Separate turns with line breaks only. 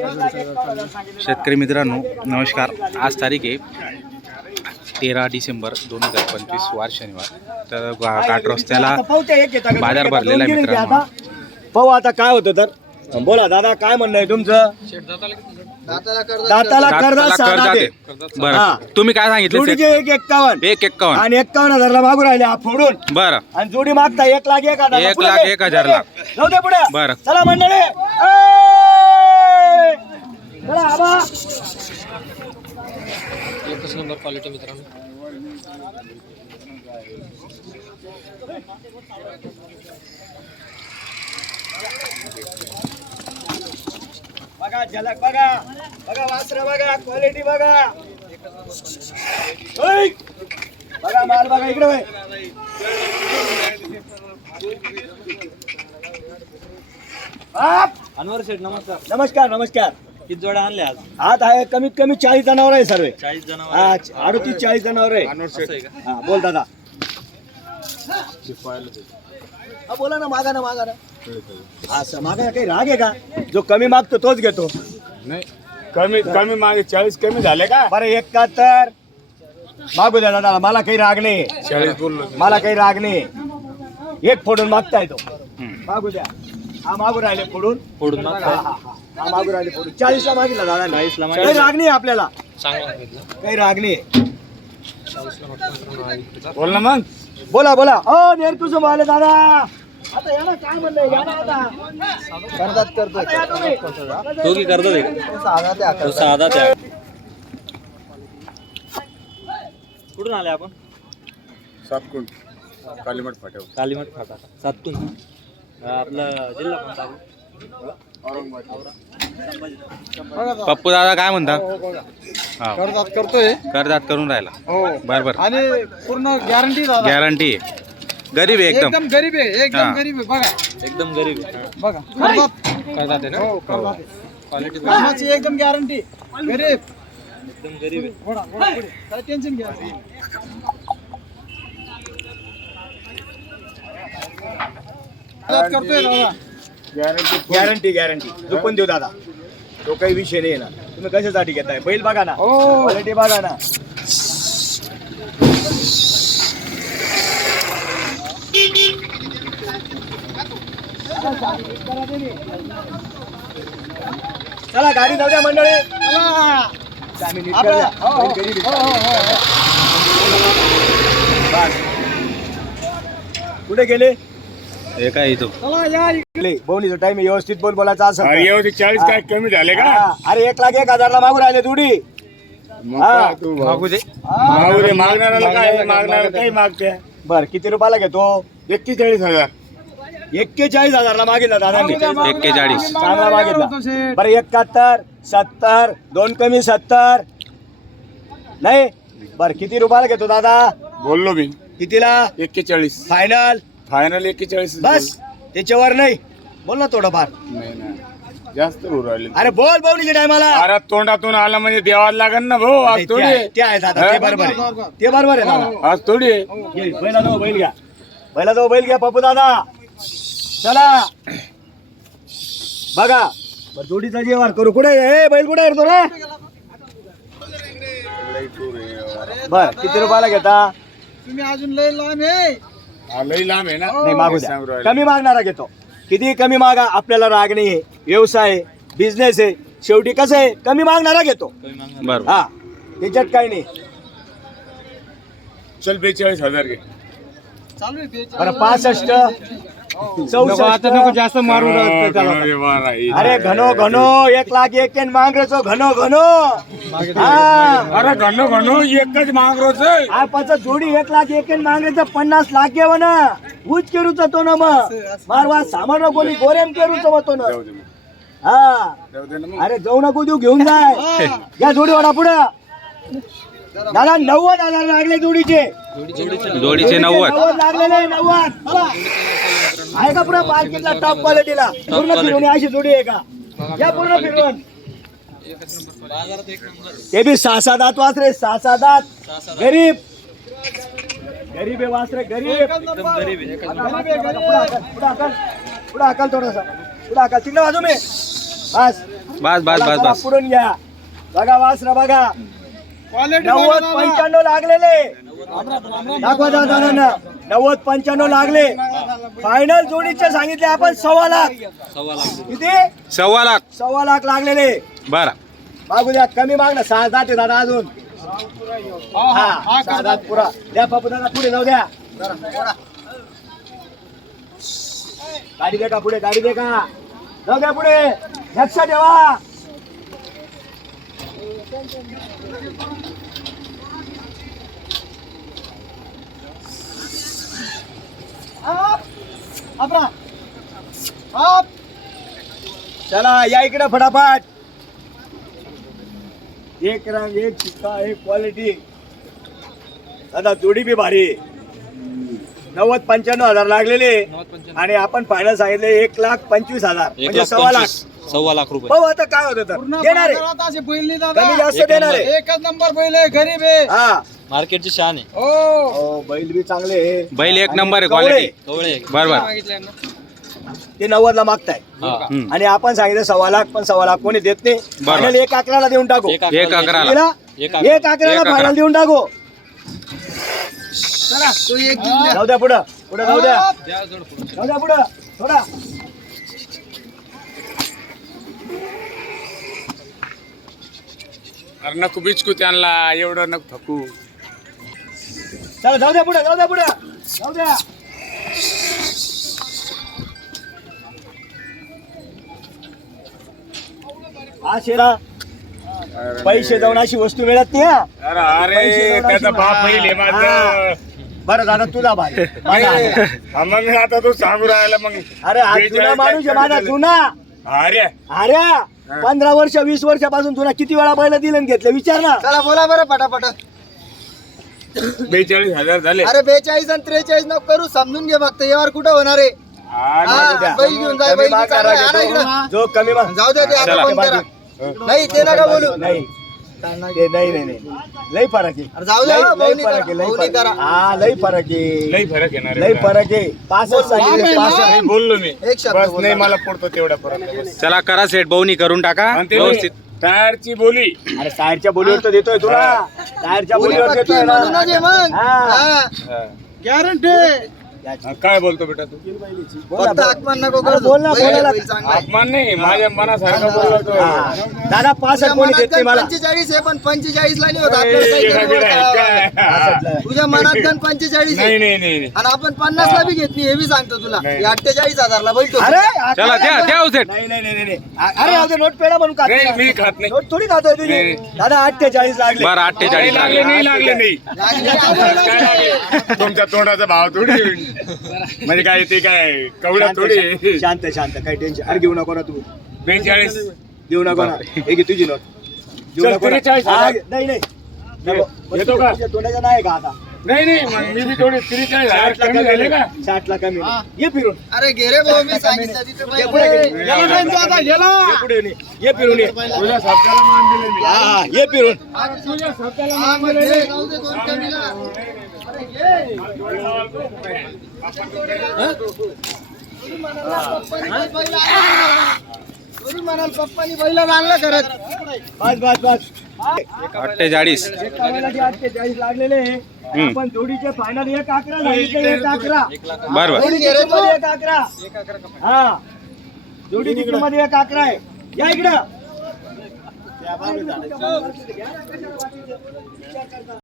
शेतकरी मित्रांनो नमस्कार. आज तारीख आहे तेरा डिसेंबर दोन हजार पंचवीस वार शनिवार. तर घाट रस्त्याला बाजार भरलेला आहे मित्रांनो.
पाहू आता काय होतं तर. बोला दादा काय म्हणणं आहे तुमचं? दाताला दे.
आहे. बरं.
हा.
तुम्ही काय सांगितले
जोडीचे एक एक्कावन्न.
एक एक्कावन्न.
आणि एक्कावन्न हजारला मागू राहिले हा फोडून.
बरं.
आणि जोडी मागता एक लाख एक हजार
एक लाख एक हजारला.
जाऊ दे पुढे.
बरं.
चला मंडळी. ए!
एकच नंबर क्वालिटी मित्रांनो
बघा झलक बघा बघा वासर बघा क्वालिटी बघा ओय! बघा माल बघा इकडे. बाप!
अनवर शेठ नमस्कार
नमस्कार नमस्कार
किती जोड्या आणल्या आज?
आज आहे कमीत कमी चाळीस जनावर आहे सर्व.
चाळीस जणांवर
हा अडतीस चाळीस जनावर आहे.
असं आहे का?
हा बोल दादा. हा बोला ना मागा ना मागा ना. असं मागा ना काही राग आहे का? जो कमी मागतो तोच घेतो.
नाही कमी कमी मागे चाळीस कमी झाले का?
बरं एकाहत्तर. मागू द्या दादा मला काही राग नाही.
चाळीस बोललो.
मला काही राग नाही. एक फोडून मागताय तो. मागू द्या. हा मागू राहिले फोडून
फोडून
हा,
मागताय
हा, हा. हा मागू राहिले फोडून चाळीस ला मागितला दादा
40 ला
काही राग नाही आपल्याला.
चांगला
काही राग नाही.
चाळीसला.
बोल ना मग.
बोला बोला. हो नेर तुझं बोला दादा. आता या ना काय म्हणलंय या ना आता. कर्जात करतोय आता या तुम्ही.
तो की करतो ते साधा त्या कुठून आले आपण?
सातकुंड कालीमठ फाट्यावर.
कालीमठ फाटा. सातून आपला जिल्हा कोणता
पप्पू दादा काय म्हणता? हा.
कर्जात करतोय.
कर्जात करून राहिला.
हो.
बरं बरं.
आणि पूर्ण गॅरंटी दादा.
गॅरंटी आहे गरीब आहे एकदम.
एकदम गरीब आहे
हा.
एकदम गरीब आहे बघा.
एकदम गरीब आहे.
बघा. कर्जात
करतात. आहे ना?
हो आहे.
क्वालिटी
कामाची एकदम गॅरंटी गरीब.
एकदम गरीब आहे.
पुढे काय टेन्शन घ्या. करतोय दादा.
गॅरंटी
गॅरंटी गॅरंटी झोपून देऊ दादा. तो काही विषय नाही ना. तुम्ही कशासाठी घेताय? बैल बघा ना.
हो.
क्वालिटी बघा ना. चला गाडी जाऊ द्या मंडळी. आम्ही नीट
आपलं-
करूया.
हो, हो.
बैल
हो. हो, हो, हो.
बस. कुठे गेले?
हे काय इथं
टाइम व्यवस्थित बोल बोलायचा असं.
एवढे चाळीस काय कमी झाले का?
अरे एक लाख एक हजारला मागू राहिले तुडी
मग
हा.
काय तू भाऊ?
मागू दे.
मागू दे मागणाऱ्याला काय मागणारा काही मागते.
बर किती रुपयाला घेतो?
एक्केचाळीस हजार.
एक्केचाळीस हजारला मागितला दादांनी.
एक्केचाळीस.
चांगला मागितला. बरं एकाहत्तर सत्तर दोन कमी सत्तर. नाही? बर किती रुपयाला घेतो दादा?
बोललो मी.
कितीला?
एक्केचाळीस.
फायनल
फायनल एक्केचाळीस
बस त्याच्यावर नाही. बोल ना थोडंफार.
नाही ना जास्त होऊ राहिले.
अरे बोल बोलणीच्या टायमाला.
अरे तोंडातून आला म्हणजे देवाला लागन ना भाऊ आज थोडी. आहे.
ते आहे दादा ते बरोबर आहे. ते बरोबर आहे दादा.
आज थोडी. आहे.
घे, बैला जाऊ बैल घ्या. बैला जाऊ बैल घ्या पप्पू दादा. चला. बघा. बरं, जोडीचा जेवण करू. कुठे आहे? ए बैल कुठे आहे रे तो रे बर किती रुपयाला घेता?
तुम्ही अजून लय लांब आहे.
हा, लई लांब आहे ना?
नाही मागू
सांगू
द्या.
राहिले.
कमी मागणारा घेतो. किती कमी मागा आपल्याला राग नाही आहे व्यवसाय आहे बिझनेस आहे. शेवटी कसं आहे कमी मागणारा घेतो.
कमी मागणार
बरं
हा त्याच्यात काही नाही.
चल बेचाळीस हजार घे.
चालू आहे
चौसष्ट.
जास्त मारू
अरे
घनो घनो एक लाख एक मागरेचो घनो घनो. हा.
अरे घनो घनो एकच माग रोज
आपाचं जोडी एक लाख एक मागण्याचं पन्नास लाख घ्यावं ना ऊच केरूचा तो ना मग. मारवा सामान कोणी गोरेम केरूचा मग तो ना.
मग.
हा.
जाऊ दे ना मग.
अरे जाऊ नको देऊ घेऊन जाय. या जोडी वाडा पुढे. दादा नव्वद हजार लागले जोडीचे.
जोडीचे नव्वद
लागलेले नव्वद. आहे का पुढे मार्केटला टॉप क्वालिटीला पूर्ण फिरवणी अशी जोडी आहे का? या पूर्ण फिरवून ते बी सहा सहा दात वासरे सहा सहा दात गरीब. गरीब आहे वासरे गरीब.
एकदम गरीब आहे
पुढे हाकल थोडासा. पुढे हाकल. तिकडे वाजू मी. बस.
बस बस बस बस.
पुढून घ्या. बघा वासरा बघा.
क्वालिटी
नव्वद पंच्याण्णव लागलेले. दाखवा दादा नव्वद पंच्याण्णव लागले. फायनल जोडीचे सांगितले आपण सव्वा लाख.
सव्वा लाख.
किती?
सव्वा लाख.
सव्वा लाख लागलेले.
बरं.
मागू द्या कमी माग ना सहा जाते दादा अजून. हा सहा जात पुरा. द्या बापू दादा पुढे जाऊ द्या. गाडी दे का पुढे गाडी दे का जाऊ द्या पुढे. लक्ष ठेवा. चला या इकडे फटाफट. एक रंग एक चिक्का एक क्वालिटी दादा जोडी बी भारी. नव्वद पंच्याण्णव हजार लागलेले. आणि आपण फायनल सांगितले एक लाख पंचवीस हजार.
एक
म्हणजे
लाख
सव्वा लाख.
पंचवीस सव्वा लाख रुपये.
पाहू आता काय होतं
पूर्ण
देणार आहे
बाजारात असे बैल नाही
कमी
दादा
जास्त
एक
देणार. आहे
एकच नंबर बैल आहे गरीब आहे.
हा.
मार्केटची शान आहे.
हो
बैल बी चांगले आहे.
बैल एक
आणि
नंबर आहे
कवळे,
क्वालिटी
कवळे आहे.
बरोबर
ते नव्वद ला मागताय.
हा.
हम्म.
आणि आपण सांगितलं सव्वा लाख पण सव्वा लाख कोणी देत नाही.
बरोबर.
फायनल एक अकराला देऊन टाकू.
एक
एक अकराला.
एक
एक अकराला
एक अकरा.
फायनल देऊन टाकू.
एक.
जाऊ द्या पुढं. पुढे जाऊ द्या. जाऊ द्या पुढं. थोडा
अरे नको बिचकू त्यांना एवढं नको थकू.
चला जाऊ द्या पुढे जाऊ द्या पुढे. जाऊ द्या. हा शेरा. पैसे जाऊन अशी वस्तू मिळत नाही हा.
अरे
पैसे
अरे
जाऊन
त्याचा
अशी-
बाप पहिले
हा.
माझं.
बरं दादा तुझा भाई माझा आहे.
हा, मग आता तू सांगू राहिला मग
अरे हा जुना माणूस आहे माझा जुना.
अरे.
अरे पंधरा वर्ष वीस वर्षापासून तुला किती वेळा बैल दिले आणि घेतले विचार ना.
चला बोला बरं पटापट.
बेचाळीस हजार झाले.
अरे बेचाळीस आणि त्रेचाळीस नको करू समजून घे फक्त यावर कुठं होणार आहे?
हा.
बैल घेऊन बैल आणा. इकडं.
जो कमी
जाऊ दे ते आता
चला.
बंद करा. नाही ते नका बोलू.
नाही ते नाही नाही नाही. लई फरक आहे.
अरे जाऊ दे,
लई- लई
भाऊनी
फरक
करा,
आहे लई
भाऊनी
फरक
करा.
हा लई फरक आहे.
लई फरक येणार
लई फरक आहे. पासष्ट सांगितले पासष्ट.
नाही बोललो मी.
एक शब्द
बस
बोला.
नाही मला पडतो तेवढा फरक
चला करा सेट बहुनी करून टाका.
आणि ते
व्यवस्थित.
टायरची बोली.
अरे टायरच्या बोलीवर तर देतोय तुला. टायरच्या
बोली
बोलीवर
पक्की
देतोय
म्हणूनच आहे मग
हा.
हा.
गॅरंटी
हा, काय बोलतो बेटा तू
फक्त. आत्मान नको करू
बोल ना,
बैल-.
अपमान नाही माझ्या मनासारखं बोलला तो
हा. दादा
तुझ्या मनात
देत मला
पंचेचाळीस आहे पण पंचेचाळीस ला नाही होत आपल्याला
ए,
काहीतरी
काय
वर करावं लागतं.
काय?
पासष्टला.
तुझ्या मनात गण पंचेचाळीस
नाही
आहे
नाही नाही नाही.
आणि आपण पन्नास ला बी घेत नाही हे बी सांगतो तुला
नाही.
अठ्ठेचाळीस हजारला बैठतो
अरे
चला द्या द्या सेट
नाही नाही नाही नाही अरे अरे नोट पेडा म्हणून खात
नाही,
नाही.
मी खात नाही.
नोट थोडी खातोय तुझी
नाही.
दादा अठ्ठेचाळीस लागले
बरं
नाही
अठ्ठेचाळीस
लागले
लागले
नाही लागले नाही काय लागले? तुमच्या तोंडाचा भाव थोडी म्हणजे काय ते काय कवडा
शांत,
थोडी.
शांत शांत काही टेन्शन अरे घेऊ नको ना तू.
बेचाळीस.
देऊ नको ना. हे घे तुझी नोट. देऊ नको ना.
43
हा,
हजार.
नाही नाही.
येतो का?
तुझ्या तोंडाचं नाही का आता?
नाही नाही मग मी बी थोडी त्रेचाळीस हजार कमी झाले का?
साठला कमी ये फिरून.
अरे रे भाऊ मी सांगितलं तिथे
ये पुढे.
गेला नाही तो आता, गेला.
ये पुढे ये. ये फिरून ये
तुझ्या शब्दाला मान दिले मी.
हा हा, ये फिरून.
अरे
तुझ्या शब्दाला
हा,
मान
मग
दिले
घे, जाऊ दे दोन कमीला. अरे घे. गुरु म्हणाला पप्पानी बैल आणला. गुरु म्हणाल पप्पानी बैल आणलं करत
बस बस बस.
अठ्ठेचाळीस.
एका वेळेला जे अठ्ठेचाळीस लागलेले. आपण जोडीचे फायनल एक अकरा सांगितले एक अकरा
बरोबर
जोडीची किंमत एक अकरा हा. जोडीची किंमत एक अकरा आहे? या इकडं.